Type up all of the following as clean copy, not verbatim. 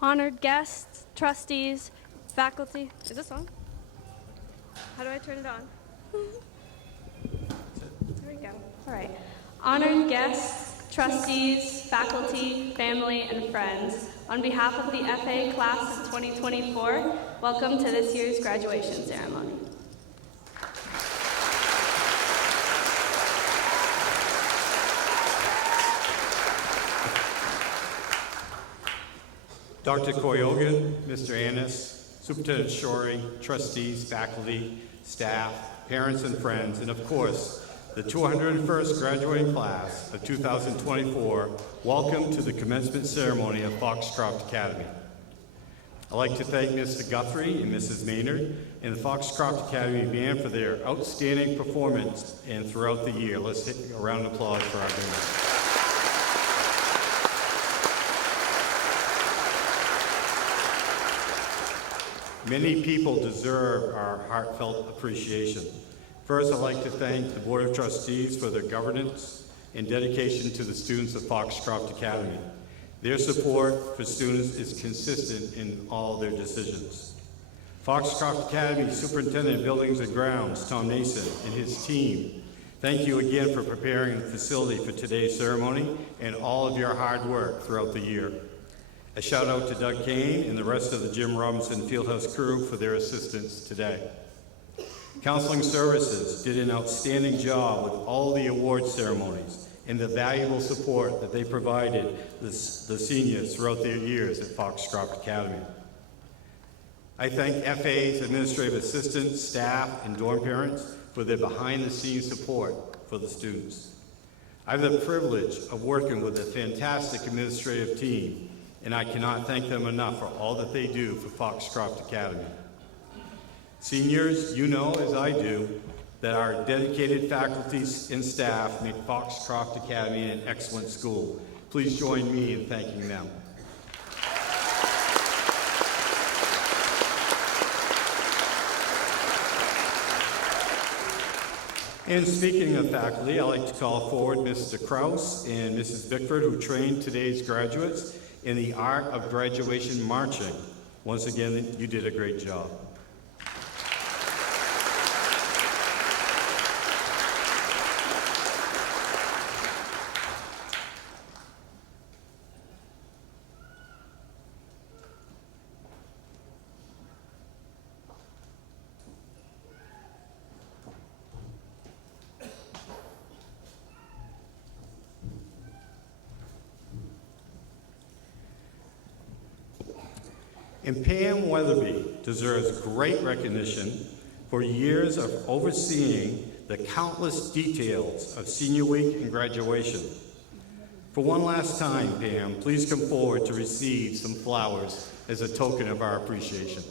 Honored guests, trustees, faculty. Is this on? How do I turn it on? There we go. All right. Honored guests, trustees, faculty, family, and friends, on behalf of the FA Class of 2024, welcome to this year's graduation ceremony. Dr. Koyogan, Mr. Annis, Superintendent Shorey, trustees, faculty, staff, parents and friends, and of course, the 201st graduating class of 2024, welcome to the commencement ceremony of Foxcroft Academy. I'd like to thank Mr. Guthrie and Mrs. Maynard and the Foxcroft Academy Band for their outstanding performance and throughout the year. Let's hit a round of applause for our band. Many people deserve our heartfelt appreciation. First, I'd like to thank the Board of Trustees for their governance and dedication to the students of Foxcroft Academy. Their support for students is consistent in all their decisions. Foxcroft Academy Superintendent of Buildings and Grounds, Tom Nason, and his team, thank you again for preparing the facility for today's ceremony and all of your hard work throughout the year. A shout out to Doug Kane and the rest of the Jim Robinson Fieldhouse crew for their assistance today. Counseling Services did an outstanding job with all the award ceremonies and the valuable support that they provided the seniors throughout their years at Foxcroft Academy. I thank FA's administrative assistants, staff, and dorm parents for their behind-the-scenes support for the students. I have the privilege of working with a fantastic administrative team, and I cannot thank them enough for all that they do for Foxcroft Academy. Seniors, you know as I do that our dedicated faculty and staff make Foxcroft Academy an excellent school. Please join me in thanking them. And speaking of faculty, I'd like to call forward Mr. Krause and Mrs. Bickford, who trained today's graduates in the art of graduation marching. Once again, you did a great job. And Pam Weatherby deserves great recognition for years of overseeing the countless details of senior week and graduation. For one last time, Pam, please come forward to receive some flowers as a token of our appreciation.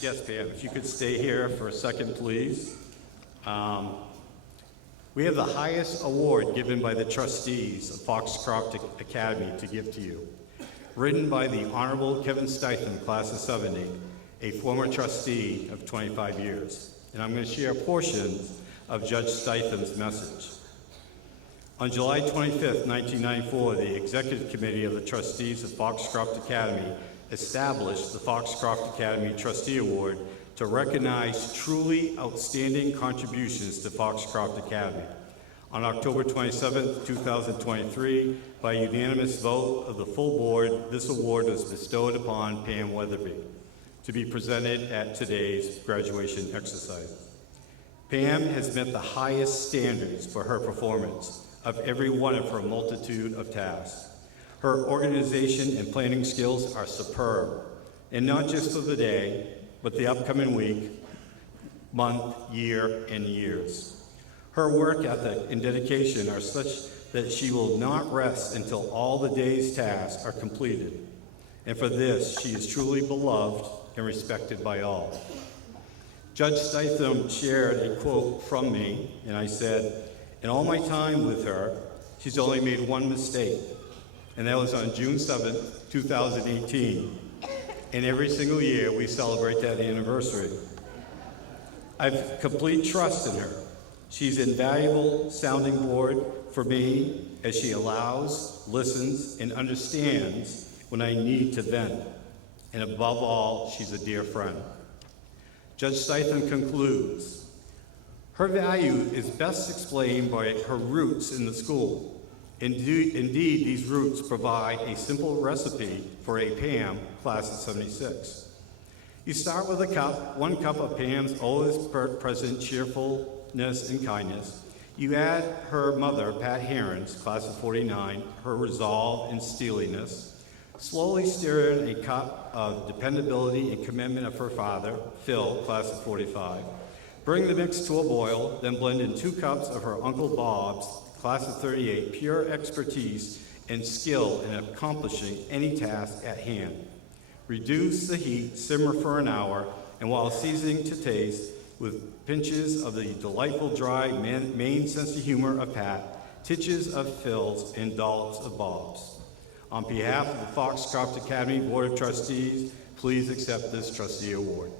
Yes, Pam, if you could stay here for a second, please. We have the highest award given by the trustees of Foxcroft Academy to give to you. Written by the Honorable Kevin Stitham, class of 70, a former trustee of 25 years. And I'm going to share a portion of Judge Stitham's message. On July 25th, 1994, the Executive Committee of the Trustees of Foxcroft Academy established the Foxcroft Academy Trustee Award to recognize truly outstanding contributions to Foxcroft Academy. On October 27, 2023, by unanimous vote of the full board, this award was bestowed upon Pam Weatherby to be presented at today's graduation exercise. Pam has met the highest standards for her performance of every one of her multitude of tasks. Her organization and planning skills are superb, and not just for the day, but the upcoming week, month, year, and years. Her work ethic and dedication are such that she will not rest until all the day's tasks are completed. And for this, she is truly beloved and respected by all. Judge Statham shared a quote from me, and I said, in all my time with her, she's only made one mistake, and that was on June 7th, 2018. And every single year, we celebrate that anniversary. I have complete trust in her. She's an invaluable sounding board for me as she allows, listens, and understands when I need to vent. And above all, she's a dear friend. Judge Statham concludes, her value is best explained by her roots in the school. Indeed, these roots provide a simple recipe for a Pam class of 76. You start with a cup, 1 cup of Pam's always present cheerfulness and kindness. You add her mother, Pat Heron's, class of 49, her resolve and steeliness. Slowly stir in a cup of dependability and commitment of her father, Phil, class of 45. Bring the mix to a boil, then blend in 2 cups of her Uncle Bob's, class of 38, pure expertise and skill in accomplishing any task at hand. Reduce the heat, simmer for an hour, and while seasoning to taste, with pinches of the delightful dry Maine sense of humor of Pat, titches of Phil's, and dollops of Bob's. On behalf of the Foxcroft Academy Board of Trustees, please accept this trustee award.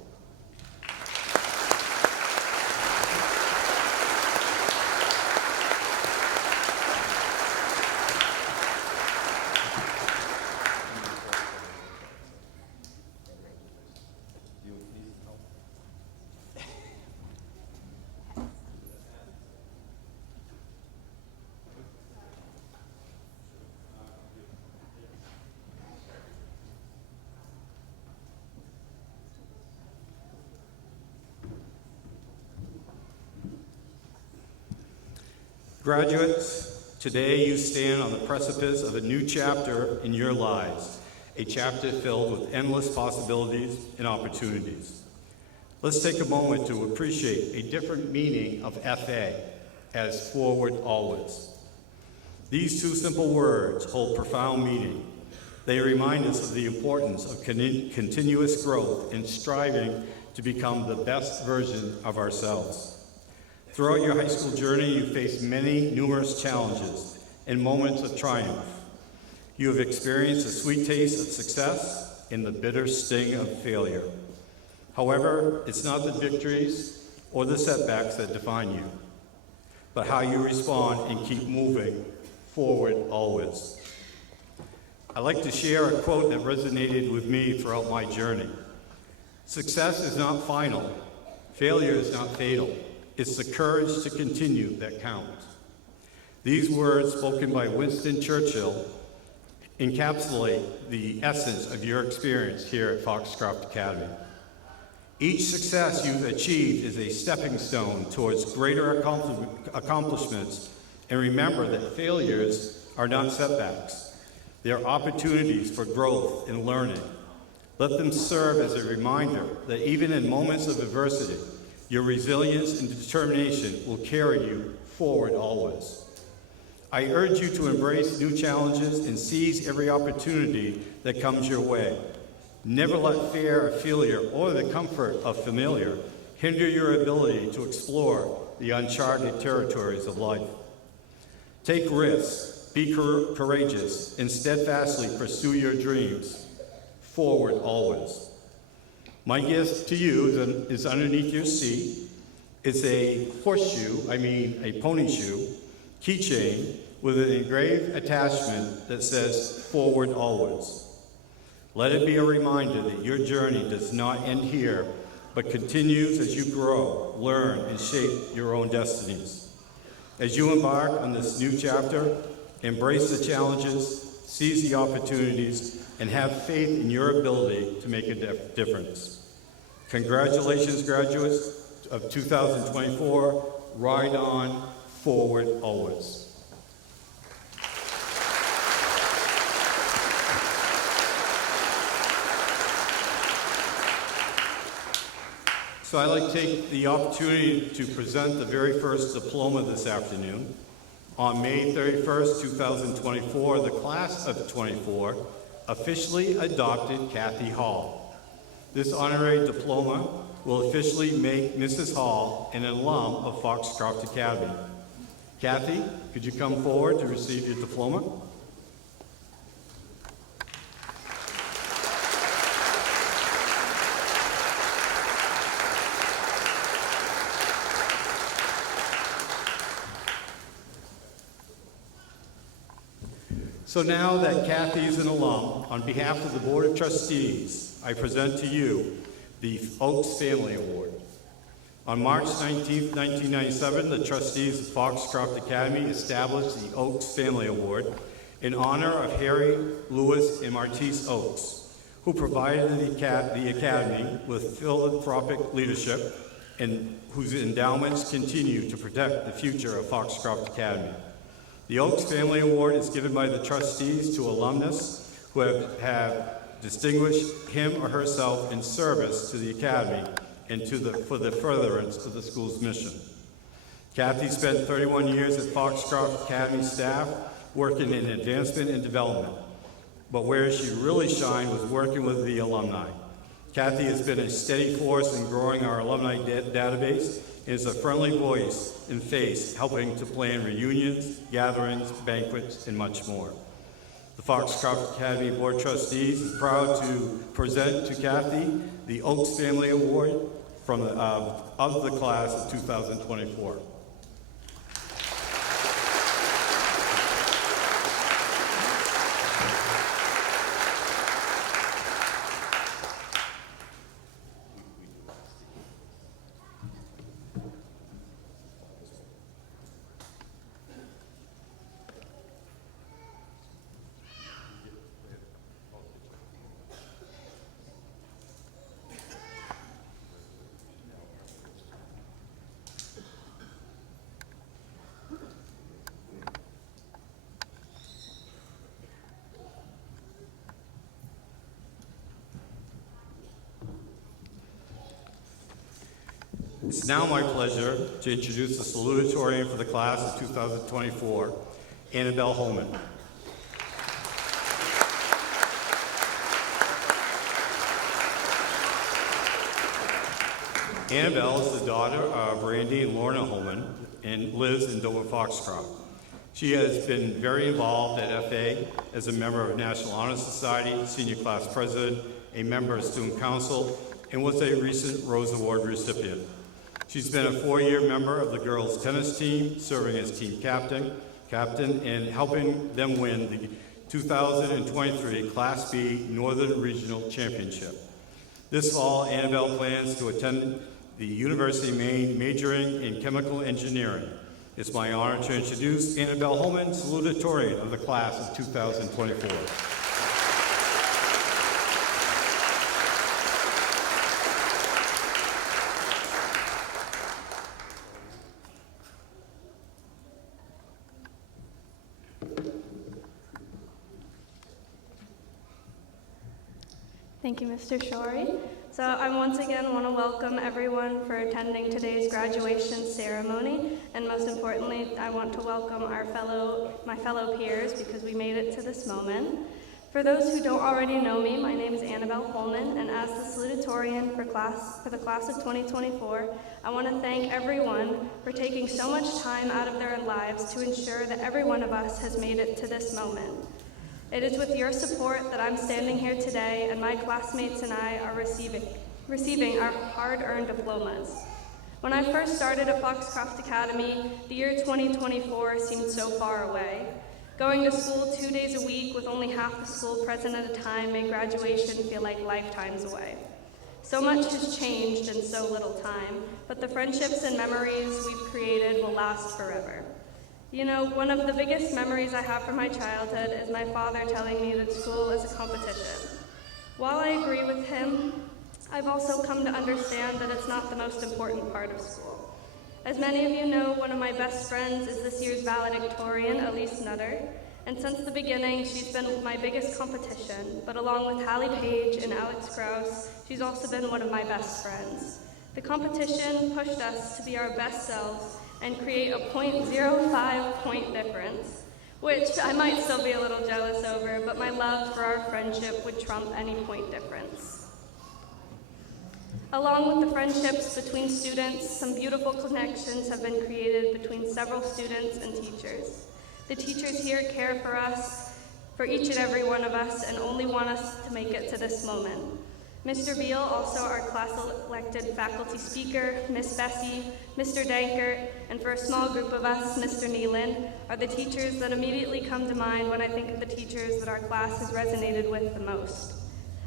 Graduates, today you stand on the precipice of a new chapter in your lives, a chapter filled with endless possibilities and opportunities. Let's take a moment to appreciate a different meaning of FA as forward always. These 2 simple words hold profound meaning. They remind us of the importance of continuous growth and striving to become the best version of ourselves. Throughout your high school journey, you faced numerous challenges and moments of triumph. You have experienced a sweet taste of success and the bitter sting of failure. However, it's not the victories or the setbacks that define you, but how you respond and keep moving forward always. I'd like to share a quote that resonated with me throughout my journey. Success is not final. Failure is not fatal. It's the courage to continue that counts. These words, spoken by Winston Churchill, encapsulate the essence of your experience here at Foxcroft Academy. Each success you've achieved is a stepping stone towards greater accomplishments, and remember that failures are not setbacks. They are opportunities for growth and learning. Let them serve as a reminder that even in moments of adversity, your resilience and determination will carry you forward always. I urge you to embrace new challenges and seize every opportunity that comes your way. Never let fear of failure or the comfort of familiar hinder your ability to explore the uncharted territories of life. Take risks, be courageous, and steadfastly pursue your dreams. Forward always. My gift to you is underneath your seat. It's a pony shoe, keychain with an engraved attachment that says, forward always. Let it be a reminder that your journey does not end here, but continues as you grow, learn, and shape your own destinies. As you embark on this new chapter, embrace the challenges, seize the opportunities, and have faith in your ability to make a difference. Congratulations, graduates of 2024. Ride on, forward always. So I'd like to take the opportunity to present the very first diploma this afternoon. On May 31st, 2024, the class of 24 officially adopted Kathy Hall. This honorary diploma will officially make Mrs. Hall an alum of Foxcroft Academy. Kathy, could you come forward to receive your diploma? So now that Kathy is an alum, on behalf of the Board of Trustees, I present to you the Oaks Family Award. On March 19, 1997, the trustees of Foxcroft Academy established the Oaks Family Award in honor of Harry, Lewis, and Martise Oaks, who provided the Academy with philanthropic leadership and whose endowments continue to protect the future of Foxcroft Academy. The Oaks Family Award is given by the trustees to alumnus who have distinguished him or herself in service to the Academy and for the furtherance of the school's mission. Kathy spent 31 years at Foxcroft Academy staff working in advancement and development, but where she really shined was working with the alumni. Kathy has been a steady force in growing our alumni database and is a friendly voice and face helping to plan reunions, gatherings, banquets, and much more. The Foxcroft Academy Board of Trustees is proud to present to Kathy the Oaks Family Award from of the class of 2024. It's now my pleasure to introduce the Salutatorian for the class of 2024, Annabelle Holman. Annabelle is the daughter of Randy and Lorna Holman and lives in Dover Foxcroft. She has been very involved at FA as a member of National Honor Society, senior class president, a member of Student Council, and was a recent Rose Award recipient. She's been a 4-year member of the girls' tennis team, serving as team captain, and helping them win the 2023 Class B Northern Regional Championship. This fall, Annabelle plans to attend the University of Maine, majoring in chemical engineering. It's my honor to introduce Annabelle Holman, Salutatorian of the class of 2024. Thank you, Mr. Shorey. So I once again want to welcome everyone for attending today's graduation ceremony, and most importantly, I want to welcome my fellow peers because we made it to this moment. For those who don't already know me, my name is Annabelle Holman, and as the Salutatorian for the class of 2024, I want to thank everyone for taking so much time out of their lives to ensure that every one of us has made it to this moment. It is with your support that I'm standing here today, and my classmates and I are receiving our hard-earned diplomas. When I first started at Foxcroft Academy, the year 2024 seemed so far away. Going to school 2 days a week with only half the school present at a time made graduation feel like lifetimes away. So much has changed in so little time, but the friendships and memories we've created will last forever. You know, one of the biggest memories I have from my childhood is my father telling me that school is a competition. While I agree with him, I've also come to understand that it's not the most important part of school. As many of you know, one of my best friends is this year's valedictorian, Elise Nutter, and since the beginning, she's been my biggest competition, but along with Hallie Page and Alex Krause, she's also been one of my best friends. The competition pushed us to be our best selves and create a .05 point difference, which I might still be a little jealous over, but my love for our friendship would trump any point difference. Along with the friendships between students, some beautiful connections have been created between several students and teachers. The teachers here care for us, for each and every one of us, and only want us to make it to this moment. Mr. Beal, also our class-elected faculty speaker, Miss Bessie, Mr. Dankert, and for a small group of us, Mr. Nealon, are the teachers that immediately come to mind when I think of the teachers that our class has resonated with the most.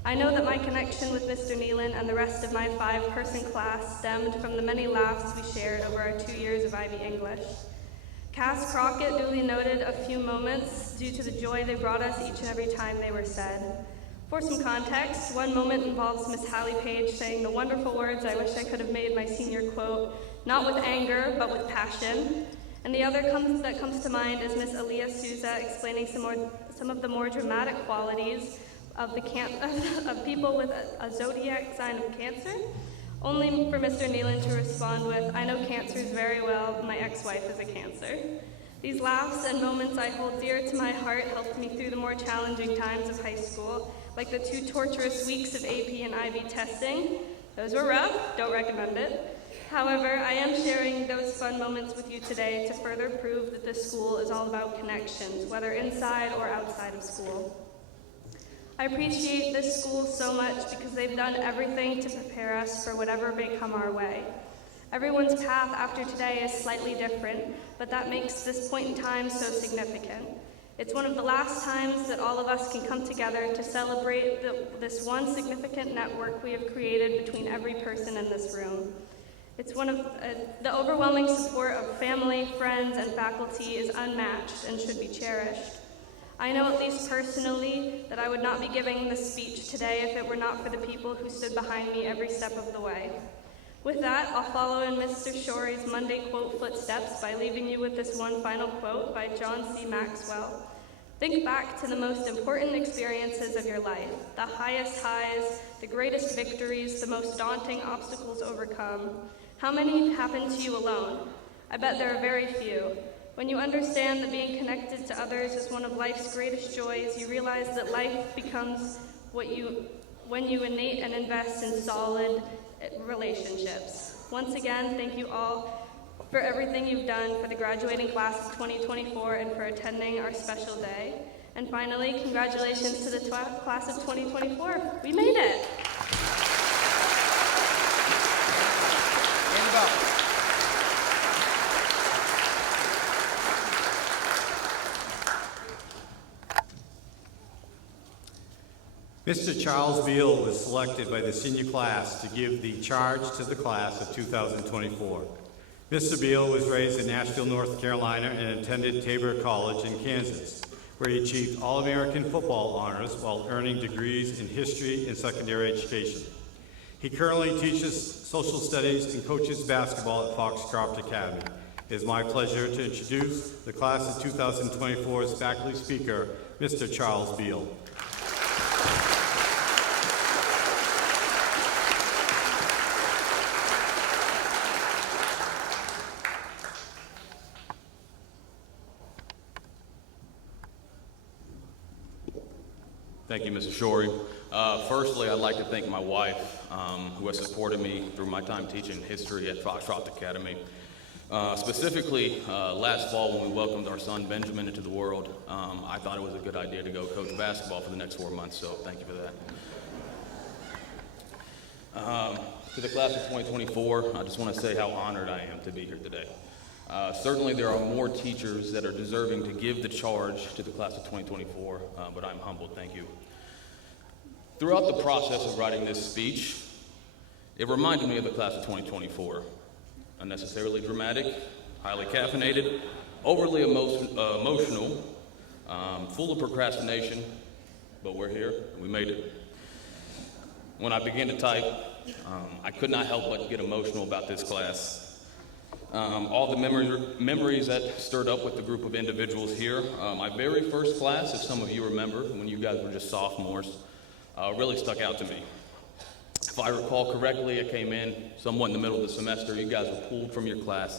I know that my connection with Mr. Nealon and the rest of my 5-person class stemmed from the many laughs we shared over our 2 years of IB English. Cass Crockett duly noted a few moments due to the joy they brought us each and every time they were said. For some context, one moment involves Miss Hallie Page saying the wonderful words I wish I could have made my senior quote, not with anger, but with passion. And the other that comes to mind is Miss Aaliyah Souza explaining some of the more dramatic qualities of people with a zodiac sign of Cancer, only for Mr. Nealon to respond with, "I know cancers very well, my ex-wife is a Cancer." These laughs and moments I hold dear to my heart helped me through the more challenging times of high school, like the 2 torturous weeks of AP and IB testing. Those were rough, don't recommend it. However, I am sharing those fun moments with you today to further prove that this school is all about connections, whether inside or outside of school. I appreciate this school so much because they've done everything to prepare us for whatever may come our way. Everyone's path after today is slightly different, but that makes this point in time so significant. It's one of the last times that all of us can come together to celebrate this one significant network we have created between every person in this room. It's one of the overwhelming support of family, friends, and faculty is unmatched and should be cherished. I know at least personally that I would not be giving this speech today if it were not for the people who stood behind me every step of the way. With that, I'll follow in Mr. Shorey's Monday quote footsteps by leaving you with this one final quote by John C. Maxwell. Think back to the most important experiences of your life, the highest highs, the greatest victories, the most daunting obstacles overcome. How many happened to you alone? I bet there are very few. When you understand that being connected to others is one of life's greatest joys, you realize that life becomes when you innate and invest in solid relationships. Once again, thank you all for everything you've done for the graduating class of 2024 and for attending our special day. And finally, congratulations to the class of 2024. We made it! Mr. Charles Beal was selected by the senior class to give the charge to the class of 2024. Mr. Beal was raised in Nashville, North Carolina, and attended Tabor College in Kansas, where he achieved All-American football honors while earning degrees in history and secondary education. He currently teaches social studies and coaches basketball at Foxcroft Academy. It is my pleasure to introduce the class of 2024's faculty speaker, Mr. Charles Beal. Thank you, Mr. Shorey. Firstly, I'd like to thank my wife, who has supported me through my time teaching history at Foxcroft Academy. Specifically, last fall when we welcomed our son Benjamin into the world, I thought it was a good idea to go coach basketball for the next 4 months, so thank you for that. To the class of 2024, I just want to say how honored I am to be here today. Certainly there are more teachers that are deserving to give the charge to the class of 2024, but I'm humbled, thank you. Throughout the process of writing this speech, it reminded me of the class of 2024. Unnecessarily dramatic, highly caffeinated, overly emotional, full of procrastination, but we're here, and we made it. When I began to type, I could not help but get emotional about this class. All the memories that stirred up with the group of individuals here. My very first class, if some of you remember, when you guys were just sophomores, really stuck out to me. If I recall correctly, I came in somewhat in the middle of the semester. You guys were pulled from your class,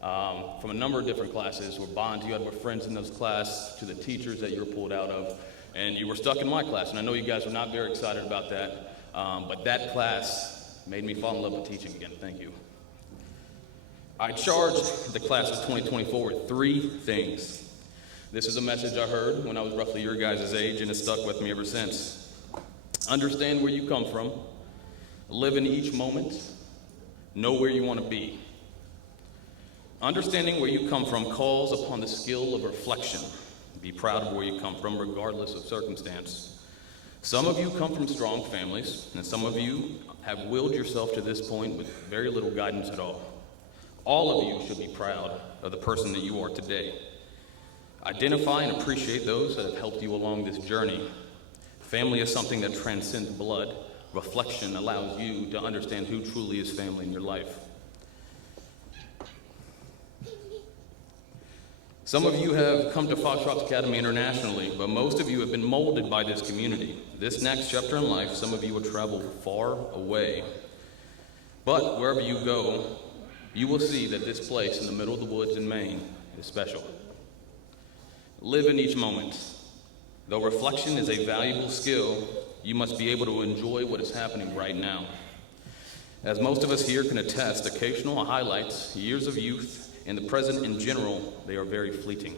from a number of different classes, were bonds you had with friends in those classes, to the teachers that you were pulled out of, and you were stuck in my class. And I know you guys were not very excited about that, but that class made me fall in love with teaching again. Thank you. I charged the class of 2024 with 3 things. This is a message I heard when I was roughly your guys' age, and it's stuck with me ever since. Understand where you come from, live in each moment, know where you want to be. Understanding where you come from calls upon the skill of reflection. Be proud of where you come from, regardless of circumstance. Some of you come from strong families, and some of you have willed yourself to this point with very little guidance at all. All of you should be proud of the person that you are today. Identify and appreciate those that have helped you along this journey. Family is something that transcends blood. Reflection allows you to understand who truly is family in your life. Some of you have come to Foxcroft Academy internationally, but most of you have been molded by this community. This next chapter in life, some of you will travel far away. But wherever you go, you will see that this place in the middle of the woods in Maine is special. Live in each moment. Though reflection is a valuable skill, you must be able to enjoy what is happening right now. As most of us here can attest, occasional highlights, years of youth, and the present in general, they are very fleeting.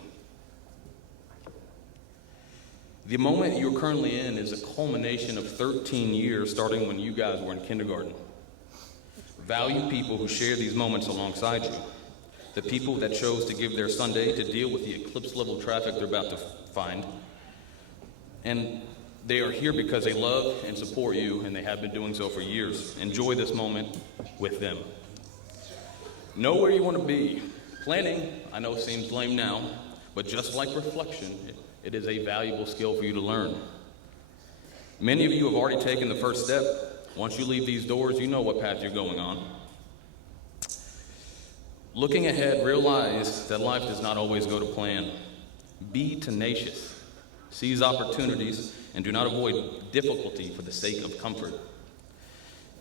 The moment you're currently in is a culmination of 13 years starting when you guys were in kindergarten. Value people who share these moments alongside you. The people that chose to give their Sunday to deal with the eclipse level traffic they're about to find. And they are here because they love and support you, and they have been doing so for years. Enjoy this moment with them. Know where you want to be. Planning, I know, seems lame now, but just like reflection, it is a valuable skill for you to learn. Many of you have already taken the first step. Once you leave these doors, you know what path you're going on. Looking ahead, realize that life does not always go to plan. Be tenacious. Seize opportunities and do not avoid difficulty for the sake of comfort.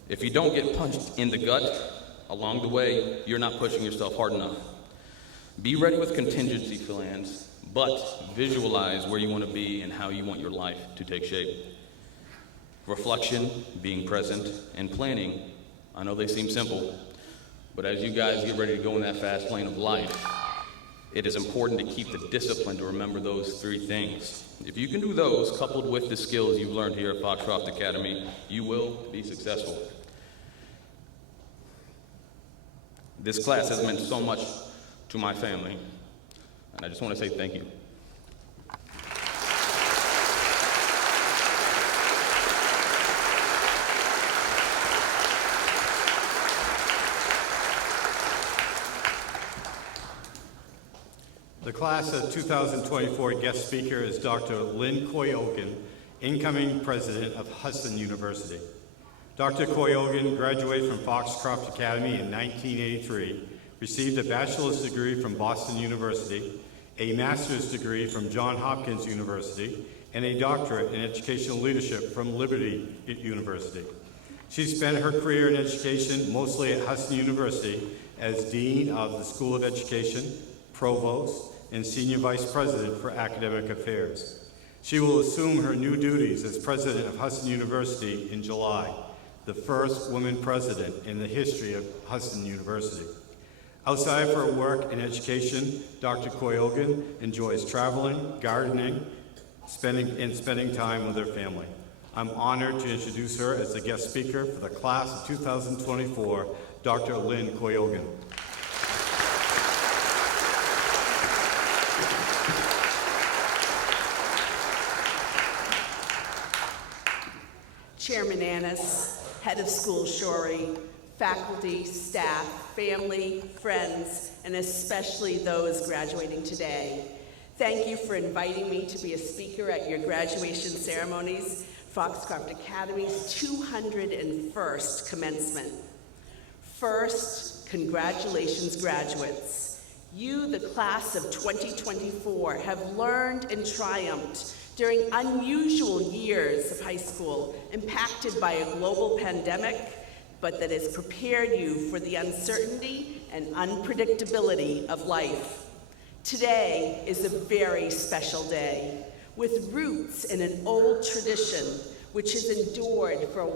If you don't get punched in the gut along the way, you're not pushing yourself hard enough. Be ready with contingency plans, but visualize where you want to be and how you want your life to take shape. Reflection, being present, and planning, I know they seem simple, but as you guys get ready to go in that fast lane of life, it is important to keep the discipline to remember those 3 things. If you can do those, coupled with the skills you've learned here at Foxcroft Academy, you will be successful. This class has meant so much to my family, and I just want to say thank you. The class of 2024 guest speaker is Dr. Lynn Koyogan, incoming president of Hudson University. Dr. Koyogan graduated from Foxcroft Academy in 1983, received a bachelor's degree from Boston University, a master's degree from Johns Hopkins University, and a doctorate in educational leadership from Liberty University. She spent her career in education mostly at Hudson University as Dean of the School of Education, Provost, and Senior Vice President for Academic Affairs. She will assume her new duties as President of Hudson University in July, the first woman president in the history of Hudson University. Outside of her work in education, Dr. Koyogan enjoys traveling, gardening, spending time with her family. I'm honored to introduce her as the guest speaker for the class of 2024, Dr. Lynn Koyogan. Chairman Annis, Head of School Shorey, faculty, staff, family, friends, and especially those graduating today. Thank you for inviting me to be a speaker at your graduation ceremonies, Foxcroft Academy's 201st commencement. First, congratulations, graduates. You, the class of 2024, have learned and triumphed During unusual years of high school, impacted by a global pandemic, but that has prepared you for the uncertainty and unpredictability of life. Today is a very special day, with roots in an old tradition which has endured for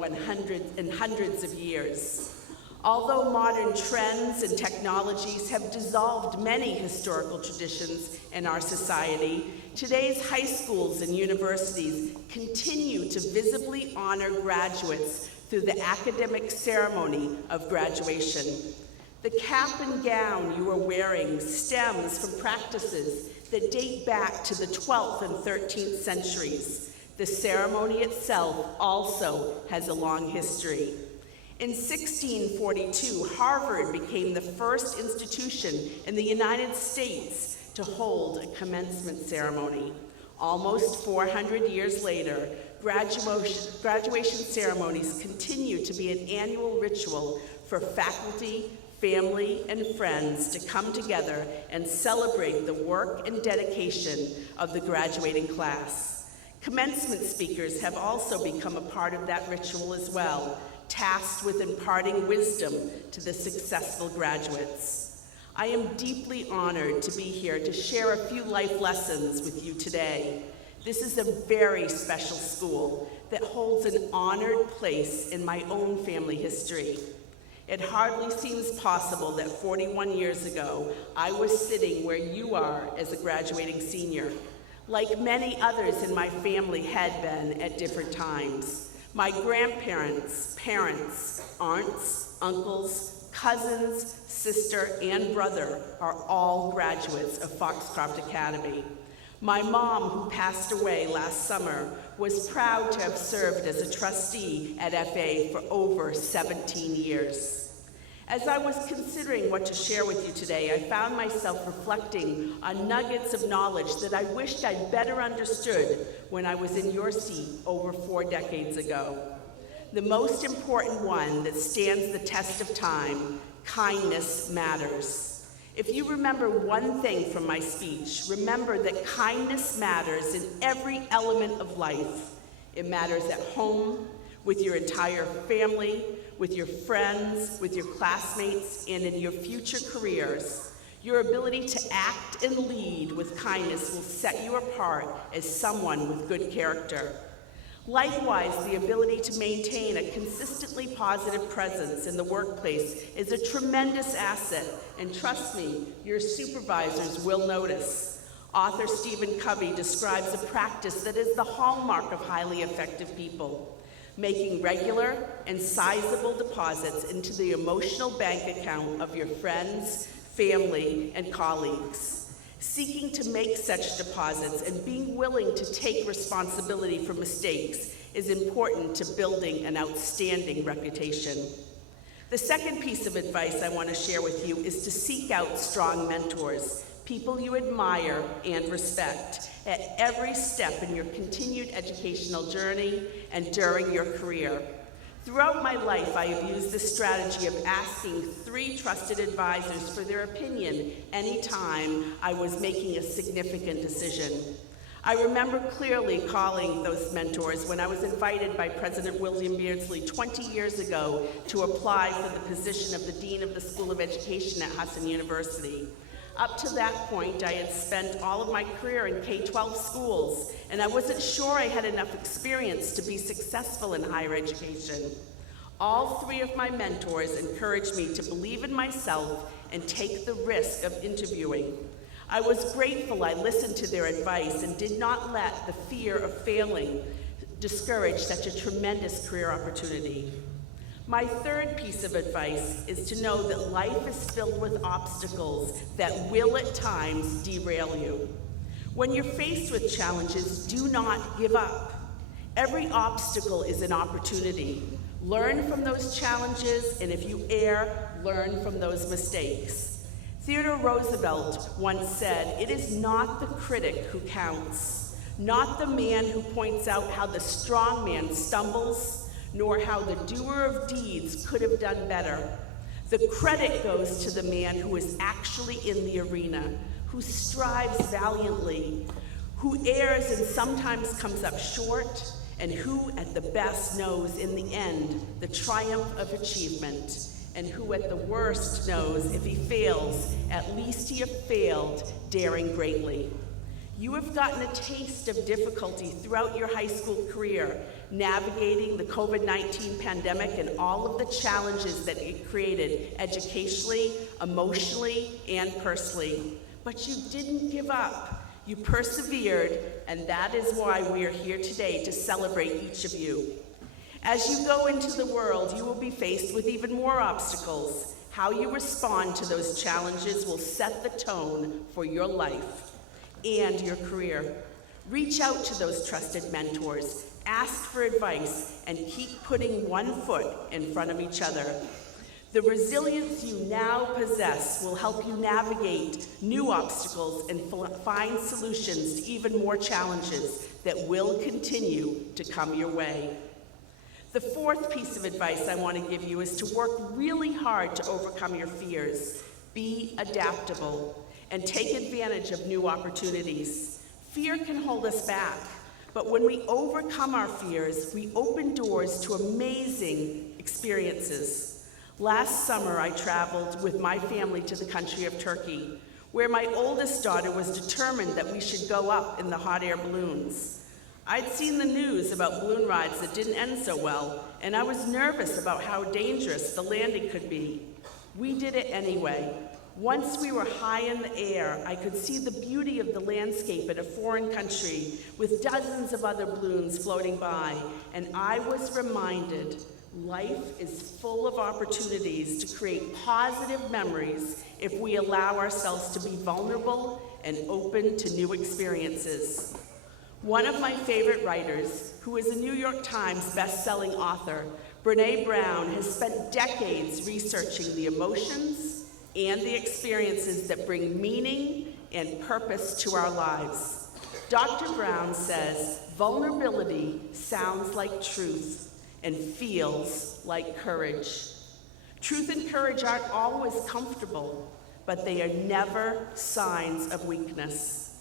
hundreds of years. Although modern trends and technologies have dissolved many historical traditions in our society, today's high schools and universities continue to visibly honor graduates through the academic ceremony of graduation. The cap and gown you are wearing stems from practices that date back to the 12th and 13th centuries. The ceremony itself also has a long history. In 1642, Harvard became the first institution in the United States to hold a commencement ceremony. Almost 400 years later, graduation ceremonies continue to be an annual ritual for faculty, family, and friends to come together and celebrate the work and dedication of the graduating class. Commencement speakers have also become a part of that ritual as well, tasked with imparting wisdom to the successful graduates. I am deeply honored to be here to share a few life lessons with you today. This is a very special school that holds an honored place in my own family history. It hardly seems possible that 41 years ago, I was sitting where you are as a graduating senior. Like many others in my family had been at different times. My grandparents, parents, aunts, uncles, cousins, sister, and brother are all graduates of Foxcroft Academy. My mom, who passed away last summer, was proud to have served as a trustee at FA for over 17 years. As I was considering what to share with you today, I found myself reflecting on nuggets of knowledge that I wished I'd better understood when I was in your seat over 4 decades ago. The most important one that stands the test of time: kindness matters. If you remember one thing from my speech, remember that kindness matters in every element of life. It matters at home, with your entire family, with your friends, with your classmates, and in your future careers. Your ability to act and lead with kindness will set you apart as someone with good character. Likewise, the ability to maintain a consistently positive presence in the workplace is a tremendous asset, and trust me, your supervisors will notice. Author Stephen Covey describes a practice that is the hallmark of highly effective people: making regular and sizable deposits into the emotional bank account of your friends, family, and colleagues. Seeking to make such deposits and being willing to take responsibility for mistakes is important to building an outstanding reputation. The second piece of advice I want to share with you is to seek out strong mentors, people you admire and respect at every step in your continued educational journey and during your career. Throughout my life, I have used the strategy of asking 3 trusted advisors for their opinion anytime I was making a significant decision. I remember clearly calling those mentors when I was invited by President William Beardsley 20 years ago to apply for the position of the Dean of the School of Education at Hudson University. Up to that point, I had spent all of my career in K-12 schools, and I wasn't sure I had enough experience to be successful in higher education. All 3 of my mentors encouraged me to believe in myself and take the risk of interviewing. I was grateful I listened to their advice and did not let the fear of failing discourage such a tremendous career opportunity. My third piece of advice is to know that life is filled with obstacles that will at times derail you. When you're faced with challenges, do not give up. Every obstacle is an opportunity. Learn from those challenges, and if you err, learn from those mistakes. Theodore Roosevelt once said, "It is not the critic who counts, not the man who points out how the strong man stumbles, nor how the doer of deeds could have done better. The credit goes to the man who is actually in the arena, who strives valiantly, who errs and sometimes comes up short, and who at the best knows in the end the triumph of achievement, and who at the worst knows if he fails, at least he have failed, daring greatly. You have gotten a taste of difficulty throughout your high school career, navigating the COVID-19 pandemic and all of the challenges that it created educationally, emotionally, and personally. But you didn't give up. You persevered, and that is why we are here today to celebrate each of you. As you go into the world, you will be faced with even more obstacles. How you respond to those challenges will set the tone for your life and your career. Reach out to those trusted mentors, ask for advice, and keep putting one foot in front of each other. The resilience you now possess will help you navigate new obstacles and find solutions to even more challenges that will continue to come your way. The fourth piece of advice I want to give you is to work really hard to overcome your fears. Be adaptable and take advantage of new opportunities. Fear can hold us back, but when we overcome our fears, we open doors to amazing experiences. Last summer, I traveled with my family to the country of Turkey, where my oldest daughter was determined that we should go up in the hot air balloons. I'd seen the news about balloon rides that didn't end so well, and I was nervous about how dangerous the landing could be. We did it anyway. Once we were high in the air, I could see the beauty of the landscape in a foreign country with dozens of other balloons floating by, and I was reminded life is full of opportunities to create positive memories if we allow ourselves to be vulnerable and open to new experiences. One of my favorite writers, who is a New York Times best-selling author, Brené Brown, has spent decades researching the emotions and the experiences that bring meaning and purpose to our lives. Dr. Brown says, vulnerability sounds like truth and feels like courage. Truth and courage aren't always comfortable, but they are never signs of weakness.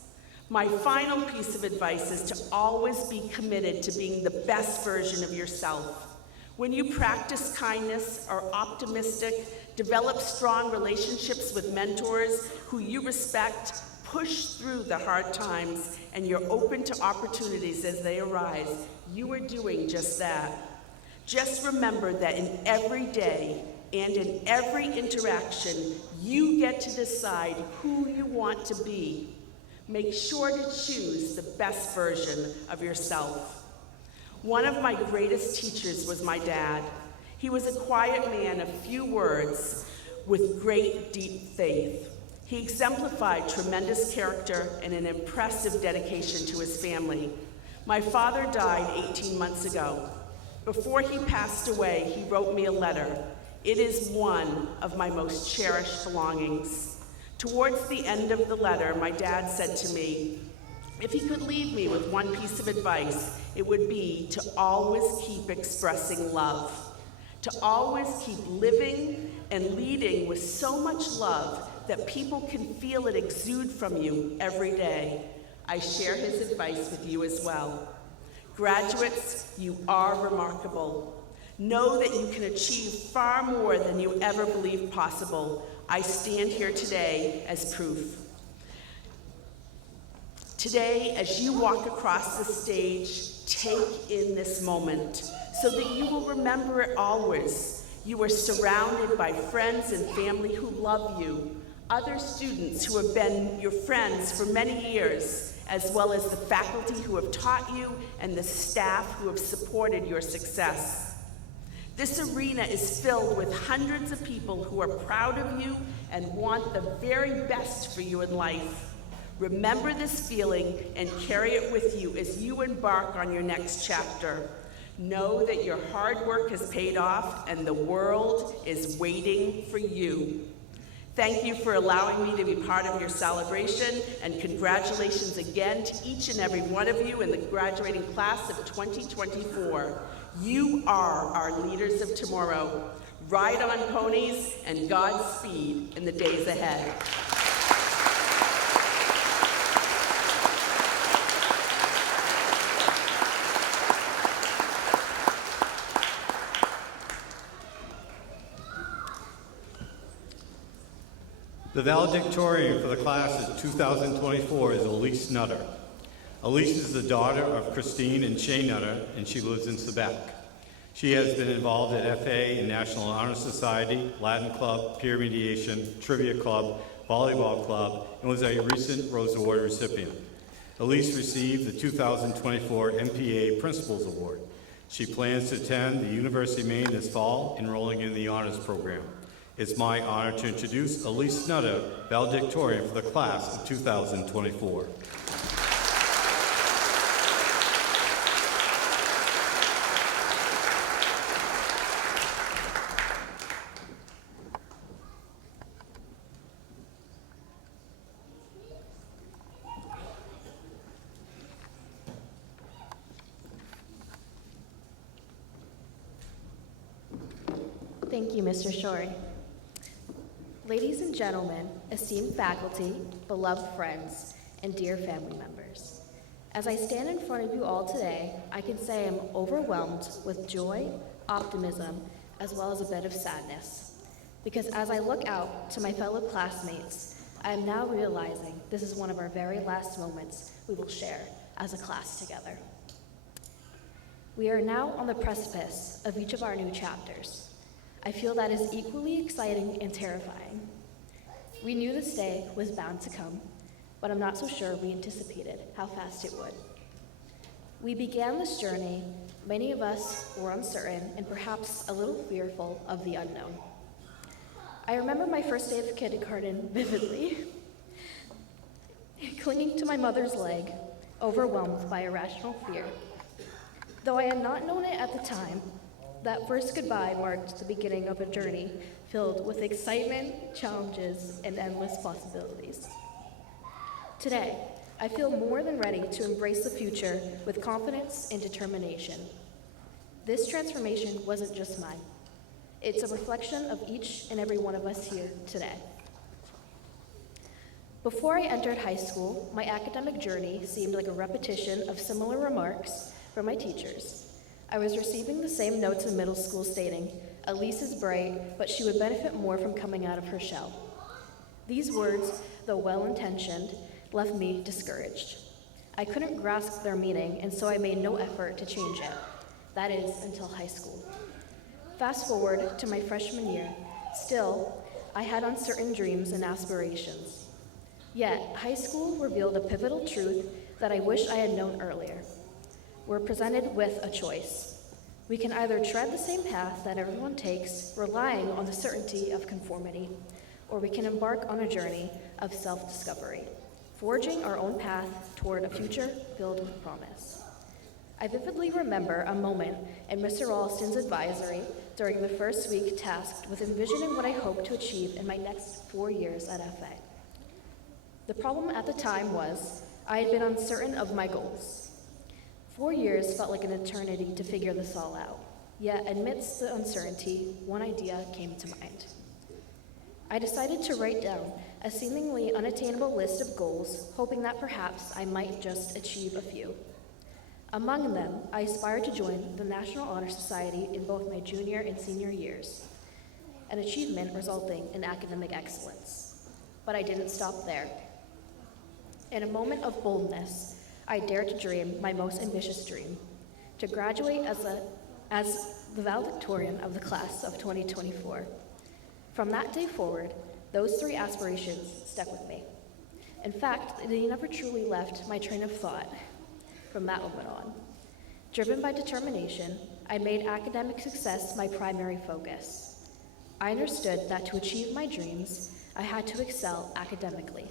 My final piece of advice is to always be committed to being the best version of yourself. When you practice kindness, are optimistic, develop strong relationships with mentors who you respect, push through the hard times, and you're open to opportunities as they arise, you are doing just that. Just remember that in every day and in every interaction, you get to decide who you want to be. Make sure to choose the best version of yourself. One of my greatest teachers was my dad. He was a quiet man of few words with great deep faith. He exemplified tremendous character and an impressive dedication to his family. My father died 18 months ago. Before he passed away, he wrote me a letter. It is one of my most cherished belongings. Towards the end of the letter, my dad said to me, if he could leave me with one piece of advice, it would be to always keep expressing love, to always keep living and leading with so much love that people can feel it exude from you every day. I share his advice with you as well. Graduates, you are remarkable. Know that you can achieve far more than you ever believed possible. I stand here today as proof. Today, as you walk across the stage, take in this moment so that you will remember it always. You are surrounded by friends and family who love you, other students who have been your friends for many years, as well as the faculty who have taught you and the staff who have supported your success. This arena is filled with hundreds of people who are proud of you and want the very best for you in life. Remember this feeling and carry it with you as you embark on your next chapter. Know that your hard work has paid off and the world is waiting for you. Thank you for allowing me to be part of your celebration, and congratulations again to each and every one of you in the graduating class of 2024. You are our leaders of tomorrow. Ride on ponies and Godspeed in the days ahead. The valedictorian for the class of 2024 is Elise Nutter. Elise is the daughter of Christine and Shay Nutter, and she lives in Quebec. She has been involved at FA and National Honor Society, Latin Club, Peer Mediation, Trivia Club, Volleyball Club, and was a recent Rose Award recipient. Elise received the 2024 MPA Principals Award. She plans to attend the University of Maine this fall, enrolling in the Honors Program. It's my honor to introduce Elise Nutter, valedictorian for the class of 2024. Thank you, Mr. Shorey. Ladies and gentlemen, esteemed faculty, beloved friends, and dear family members, as I stand in front of you all today, I can say I'm overwhelmed with joy, optimism, as well as a bit of sadness. Because as I look out to my fellow classmates, I am now realizing this is one of our very last moments we will share as a class together. We are now on the precipice of each of our new chapters. I feel that is equally exciting and terrifying. We knew this day was bound to come, but I'm not so sure we anticipated how fast it would. We began this journey, many of us were uncertain and perhaps a little fearful of the unknown. I remember my first day of kindergarten vividly, clinging to my mother's leg, overwhelmed by irrational fear. Though I had not known it at the time, that first goodbye marked the beginning of a journey filled with excitement, challenges, and endless possibilities. Today, I feel more than ready to embrace the future with confidence and determination. This transformation wasn't just mine. It's a reflection of each and every one of us here today. Before I entered high school, my academic journey seemed like a repetition of similar remarks from my teachers. I was receiving the same notes in middle school stating, "Elise is bright, but she would benefit more from coming out of her shell." These words, though well-intentioned, left me discouraged. I couldn't grasp their meaning, and so I made no effort to change it. That is, until high school. Fast forward to my freshman year. Still, I had uncertain dreams and aspirations. Yet, high school revealed a pivotal truth that I wish I had known earlier. We're presented with a choice. We can either tread the same path that everyone takes, relying on the certainty of conformity, or we can embark on a journey of self-discovery, forging our own path toward a future filled with promise. I vividly remember a moment in Mr. Ralston's advisory during the first week tasked with envisioning what I hoped to achieve in my next 4 years at FA. The problem at the time was I had been uncertain of my goals. 4 years felt like an eternity to figure this all out. Yet, amidst the uncertainty, one idea came to mind. I decided to write down a seemingly unattainable list of goals, hoping that perhaps I might just achieve a few. Among them, I aspired to join the National Honor Society in both my junior and senior years, an achievement resulting in academic excellence. But I didn't stop there. In a moment of boldness, I dared to dream my most ambitious dream, to graduate as the valedictorian of the class of 2024. From that day forward, those 3 aspirations stuck with me. In fact, they never truly left my train of thought from that moment on. Driven by determination, I made academic success my primary focus. I understood that to achieve my dreams, I had to excel academically.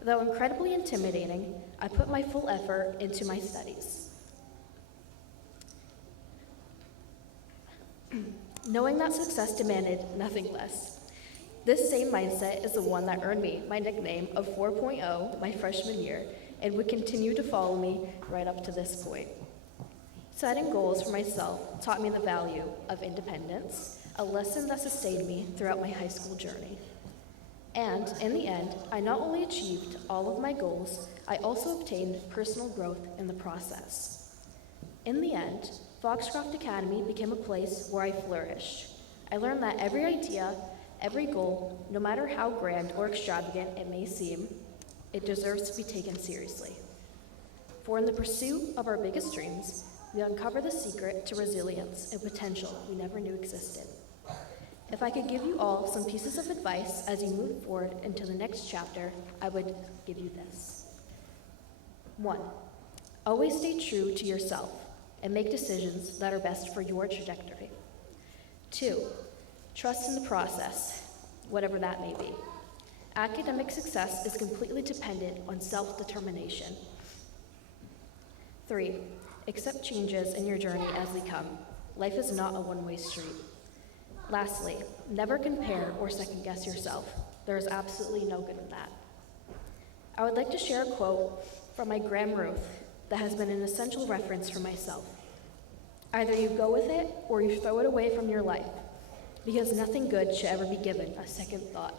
Though incredibly intimidating, I put my full effort into my studies, knowing that success demanded nothing less. This same mindset is the one that earned me my nickname of 4.0 my freshman year and would continue to follow me right up to this point. Setting goals for myself taught me the value of independence, a lesson that sustained me throughout my high school journey. And in the end, I not only achieved all of my goals, I also obtained personal growth in the process. In the end, Foxcroft Academy became a place where I flourished. I learned that every idea Every goal, no matter how grand or extravagant it may seem, it deserves to be taken seriously. For in the pursuit of our biggest dreams, we uncover the secret to resilience and potential we never knew existed. If I could give you all some pieces of advice as you move forward into the next chapter, I would give you this. 1. Always stay true to yourself and make decisions that are best for your trajectory. 2. Trust in the process, whatever that may be. Academic success is completely dependent on self-determination. 3. Accept changes in your journey as they come. Life is not a one-way street. Lastly, never compare or second-guess yourself. There is absolutely no good in that. I would like to share a quote from my Graham Ruth that has been an essential reference for myself. Either you go with it or you throw it away from your life, because nothing good should ever be given a second thought.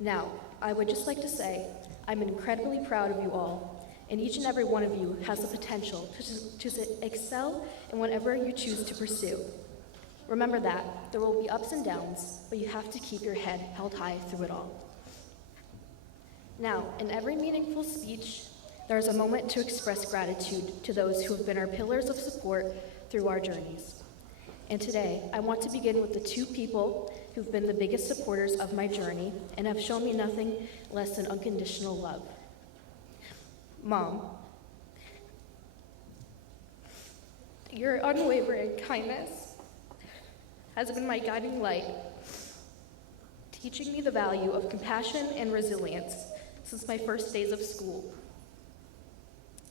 Now, I would just like to say I'm incredibly proud of you all, and each and every one of you has the potential to excel in whatever you choose to pursue. Remember that there will be ups and downs, but you have to keep your head held high through it all. Now, in every meaningful speech, there is a moment to express gratitude to those who have been our pillars of support through our journeys. And today, I want to begin with the 2 people who've been the biggest supporters of my journey and have shown me nothing less than unconditional love. Mom, your unwavering kindness has been my guiding light, teaching me the value of compassion and resilience since my first days of school.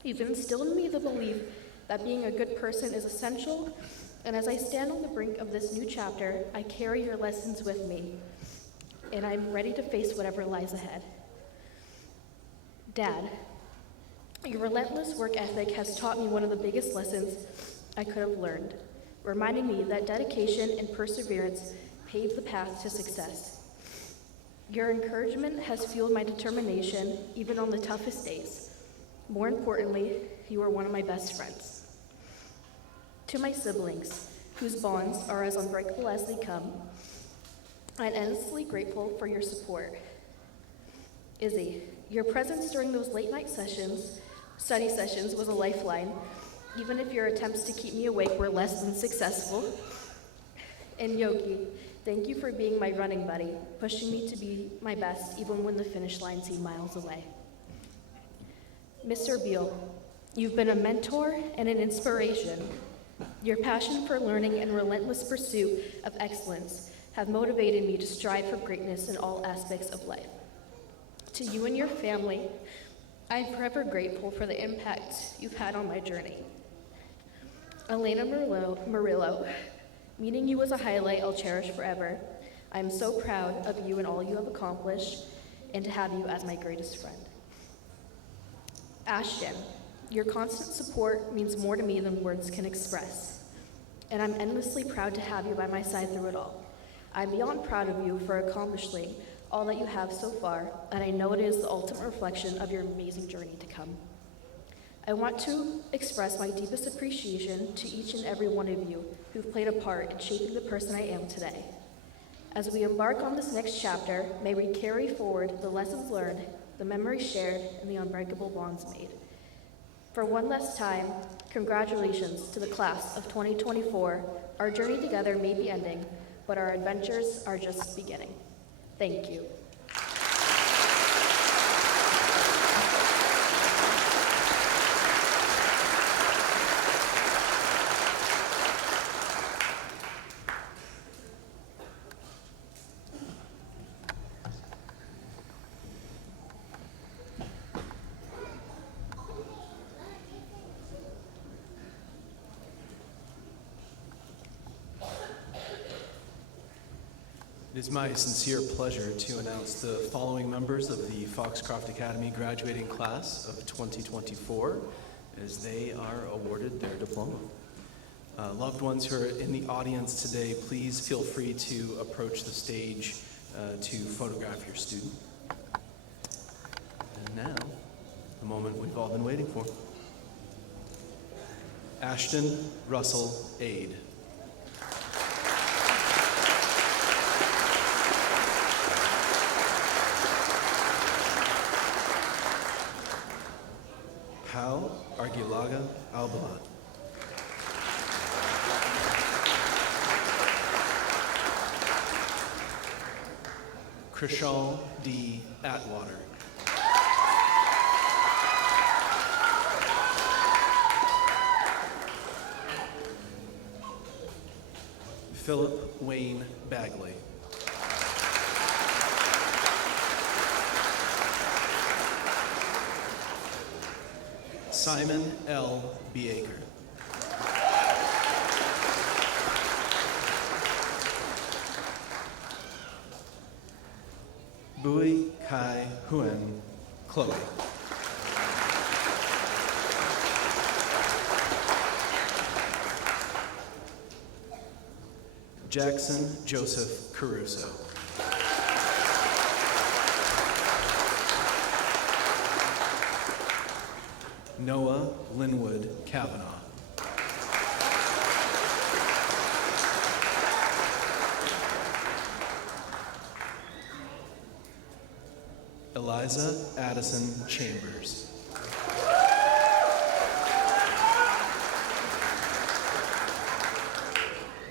You've instilled in me the belief that being a good person is essential, and as I stand on the brink of this new chapter, I carry your lessons with me, and I'm ready to face whatever lies ahead. Dad, your relentless work ethic has taught me one of the biggest lessons I could have learned, reminding me that dedication and perseverance pave the path to success. Your encouragement has fueled my determination, even on the toughest days. More importantly, you are one of my best friends. To my siblings, whose bonds are as unbreakable as they come, I'm endlessly grateful for your support. Izzy, your presence during those late-night study sessions, was a lifeline, even if your attempts to keep me awake were less than successful. And Yogi, thank you for being my running buddy, pushing me to be my best even when the finish line seemed miles away. Mr. Beal, you've been a mentor and an inspiration. Your passion for learning and relentless pursuit of excellence have motivated me to strive for greatness in all aspects of life. To you and your family, I'm forever grateful for the impact you've had on my journey. Elena Murillo, meeting you was a highlight I'll cherish forever. I'm so proud of you and all you have accomplished, and to have you as my greatest friend. Ashton, your constant support means more to me than words can express, and I'm endlessly proud to have you by my side through it all. I'm beyond proud of you for accomplishing all that you have so far, and I know it is the ultimate reflection of your amazing journey to come. I want to express my deepest appreciation to each and every one of you who've played a part in shaping the person I am today. As we embark on this next chapter, may we carry forward the lessons learned, the memories shared, and the unbreakable bonds made. For one last time, congratulations to the class of 2024. Our journey together may be ending, but our adventures are just beginning. Thank you. It is my sincere pleasure to announce the following members of the Foxcroft Academy graduating class of 2024 as they are awarded their diploma. Loved ones who are in the audience today, please feel free to approach the stage to photograph your student. And now, the moment we've all been waiting for. Ashton Russell Aid. Sahau Argilaga Albalan. Krishal D. Atwater. Philip Wayne Bagley. Simon L. Beaker. Bui Kai Huen Chloe. Jackson Joseph Caruso. Noah Linwood Kavanaugh. Eliza Addison Chambers.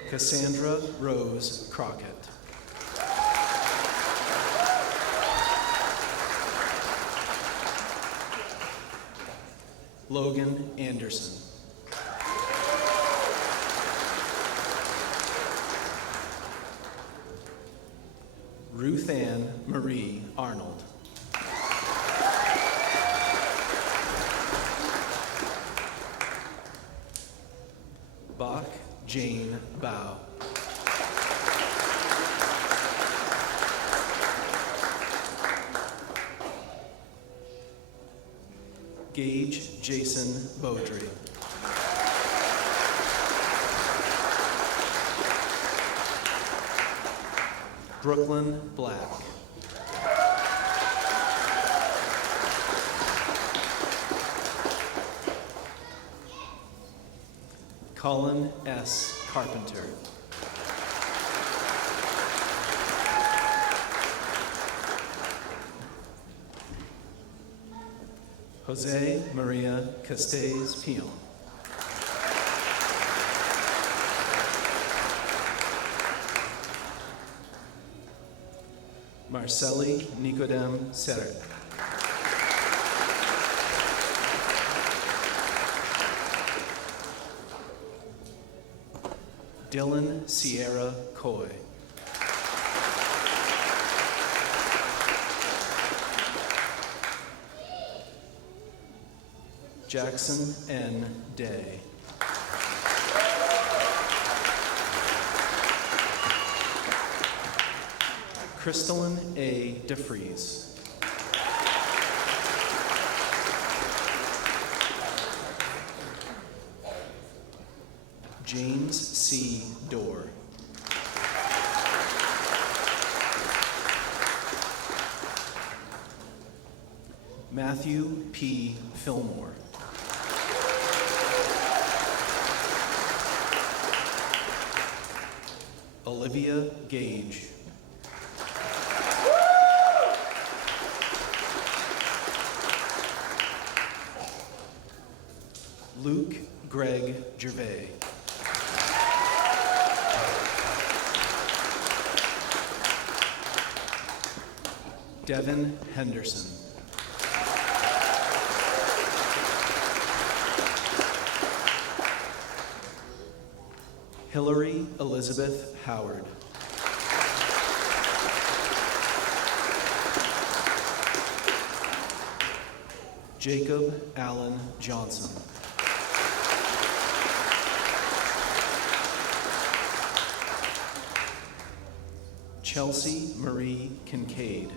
Cassandra Rose Crockett. Logan Anderson. Ruth Ann Marie Arnold. Bach Jane Bow. Gage Jason Beaudry. Brooklyn Black. Colin S. Carpenter. Jose Maria Castells Pion. Marceli Nicodem Seret. Dylan Sierra Coy. Jackson N. Day. Crystalline A. DeFries. James C. Dorr. Matthew P. Fillmore. Olivia Gage. Luke Greg Gervais. Devin Henderson. Hillary Elizabeth Howard. Jacob Allen Johnson. Chelsea Marie Kincaid.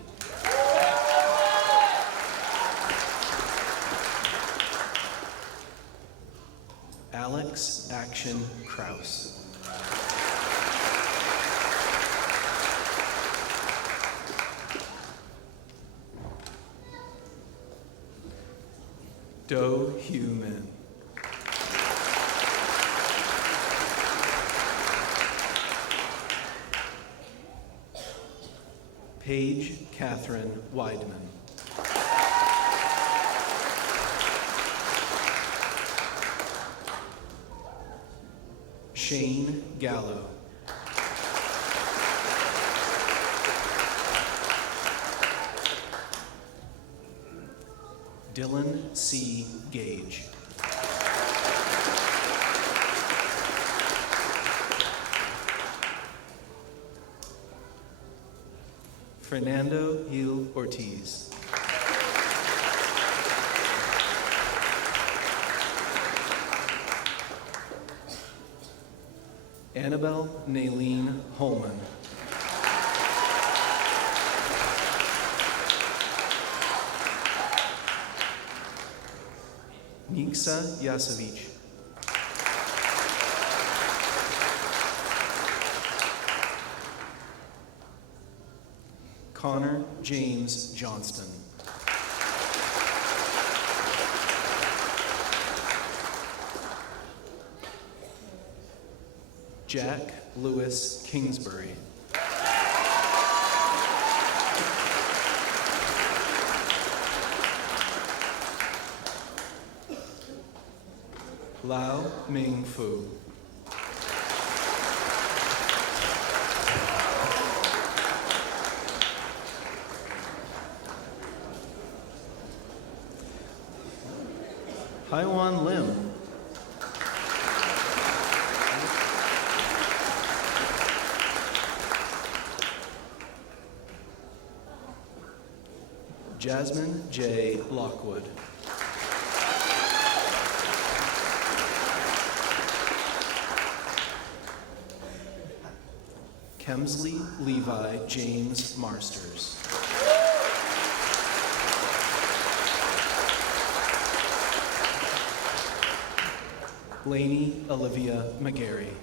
Alex Action Kraus. Do Hugh Min. Paige Catherine Weidman. Shane Gallo. Dylan C. Gage. Fernando Gil Ortiz. Annabelle Naylene Holman. Niksa Yasovich. Connor James Johnston. Jack Lewis Kingsbury. Lao Ming Fu. Haiwan Lim. Jasmine J. Lockwood. Kemsley Levi James Marsters. Lainey Olivia McGarry.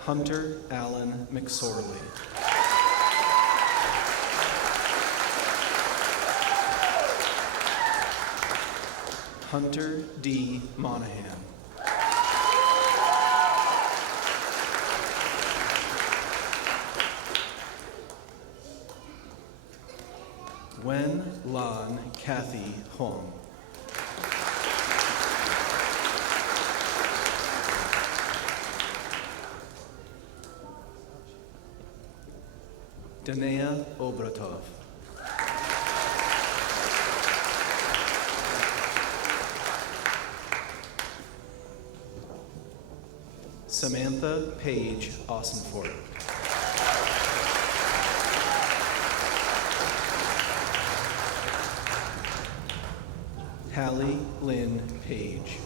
Hunter Allen McSorley. Hunter D. Monahan. Wen Lan Kathy Huang. Danea Obratov. Samantha Page Ossenford. Hallie Lynn Page.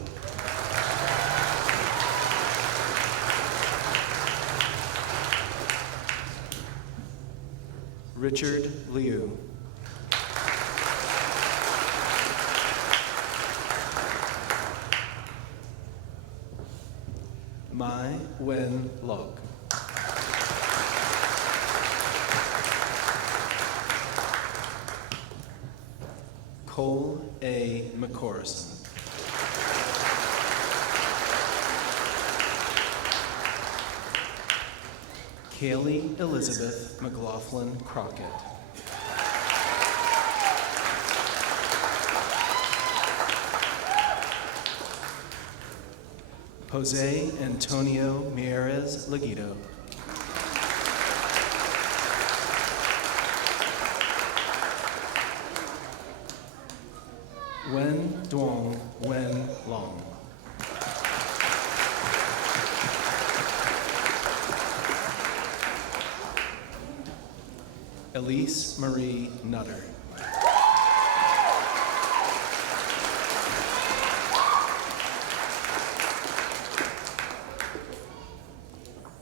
Richard Liu. Mai Wen Lok. Cole A. McCorrison. Kaylee Elizabeth McLaughlin Crockett. Jose Antonio Mieres Laguido. Wen Duong Wen Long. Elise Marie Nutter.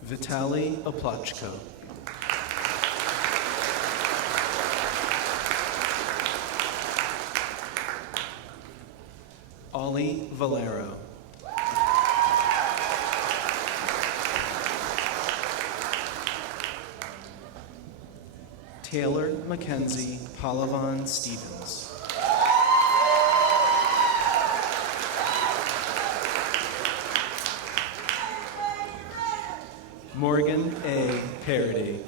Vitaly Oplachko. Ollie Valero. Taylor Mackenzie Palavon Stevens. Morgan A. Parody.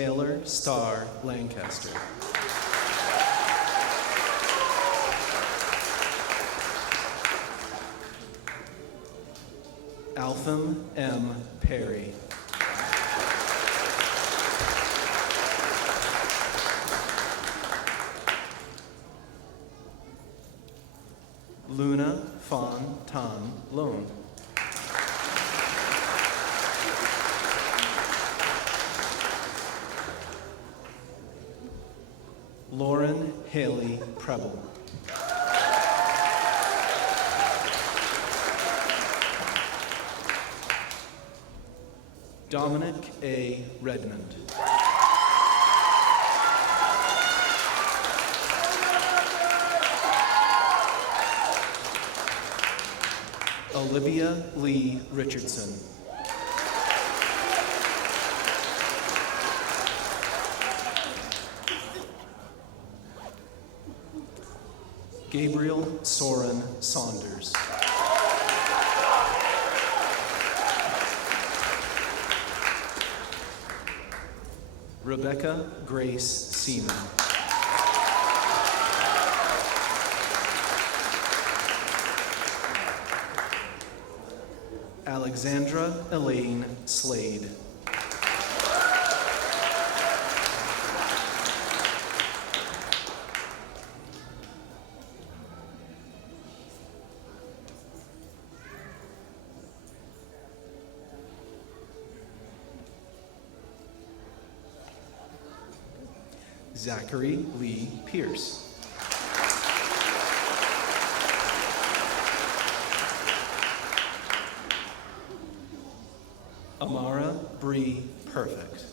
Taylor Starr Lancaster. Alpham M. Perry. Luna Fawn Tan Lone. Lauren Haley Preble. Dominic A. Redmond. Olivia Lee Richardson. Gabriel Soren Saunders. Rebecca Grace Seaman. Alexandra Elaine Slade. Zachary Lee Pierce. Amara Bree Perfect.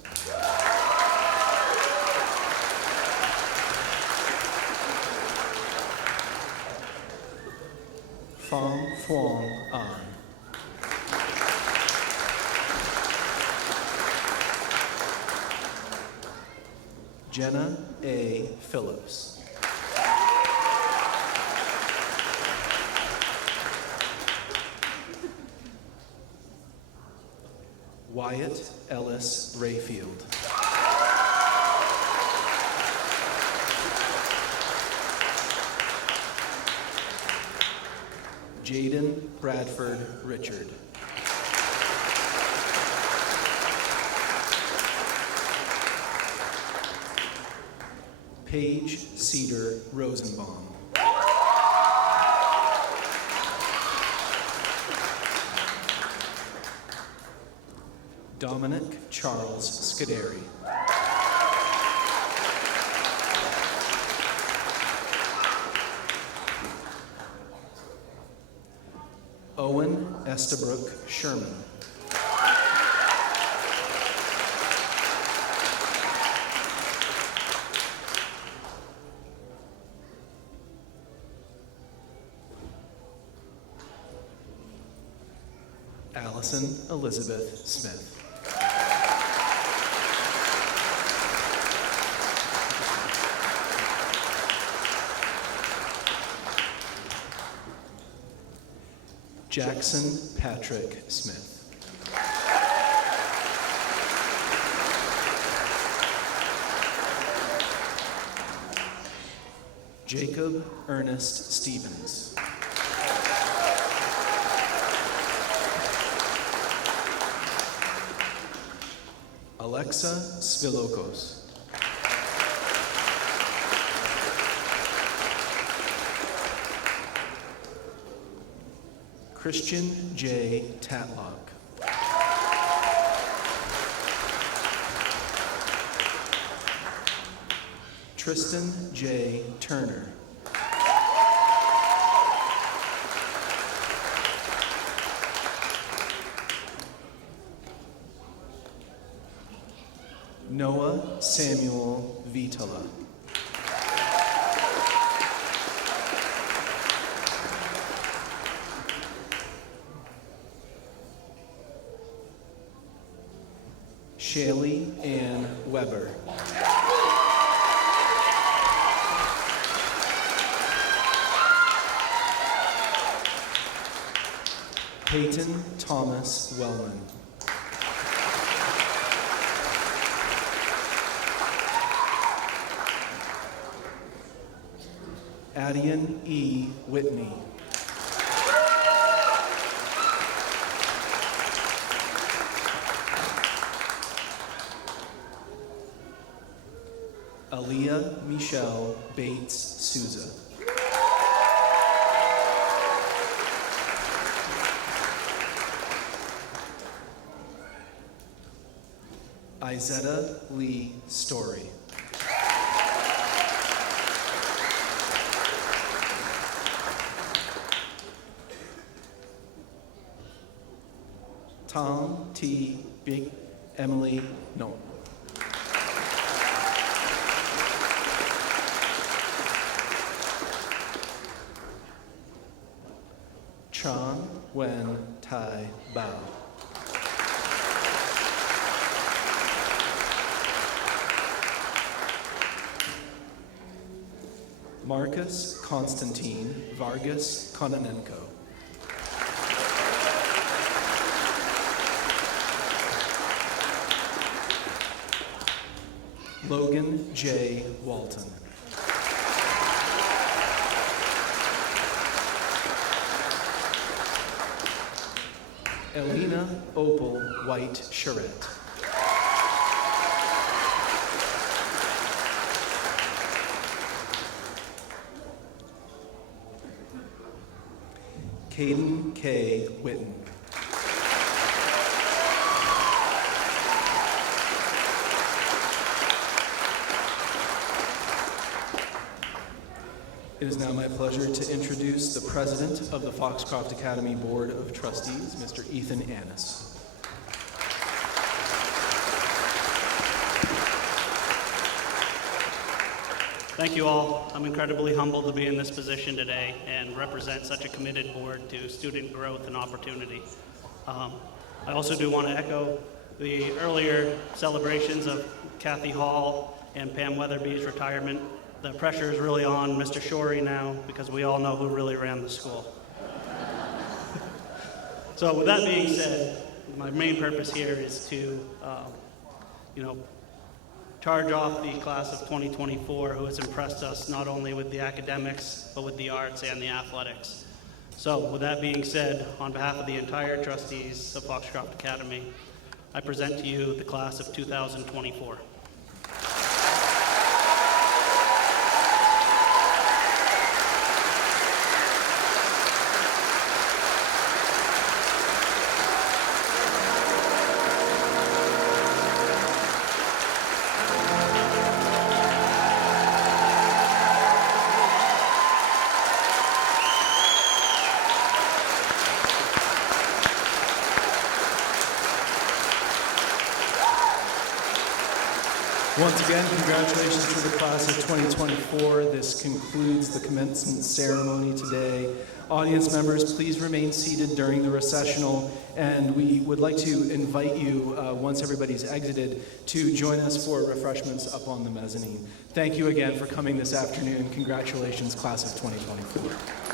Fong Phuong An. Jenna A. Phillips. Wyatt Ellis Rayfield. Jaden Bradford Richard. Paige Cedar Rosenbaum. Dominic Charles Scuderi. Owen Estabrook Sherman. Allison Elizabeth Smith. Jackson Patrick Smith. Jacob Ernest Stevens. Alexa Svilokos. Christian J. Tatlock. Tristan J. Turner. Noah Samuel Vitala. Shaylee Ann Weber. Peyton Thomas Wellman. Adian E. Whitney. Aaliyah Michelle Bates Souza. Izetta Lee Story. Tom T. Big Emily No. Chan Wen Tai Bao. Marcus Constantine Vargas Kononenko. Logan J. Walton. Elena Opal White Charette. Caden K. Witten. It is now my pleasure to introduce the President of the Foxcroft Academy Board of Trustees, Mr. Ethan Annis. Thank you all. I'm incredibly humbled to be in this position today and represent such a committed board to student growth and opportunity. I also do want to echo the earlier celebrations of Kathy Hall and Pam Weatherby's retirement. The pressure is really on Mr. Shorey now because we all know who really ran the school. So with that being said, my main purpose here is to, charge off the class of 2024 who has impressed us not only with the academics, but with the arts and the athletics. So with that being said, on behalf of the entire trustees of Foxcroft Academy, I present to you the class of 2024. Once again, congratulations to the class of 2024. This concludes the commencement ceremony today. Audience members, please remain seated during the recessional, and we would like to invite you, once everybody's exited, to join us for refreshments up on the mezzanine. Thank you again for coming this afternoon. Congratulations, class of 2024.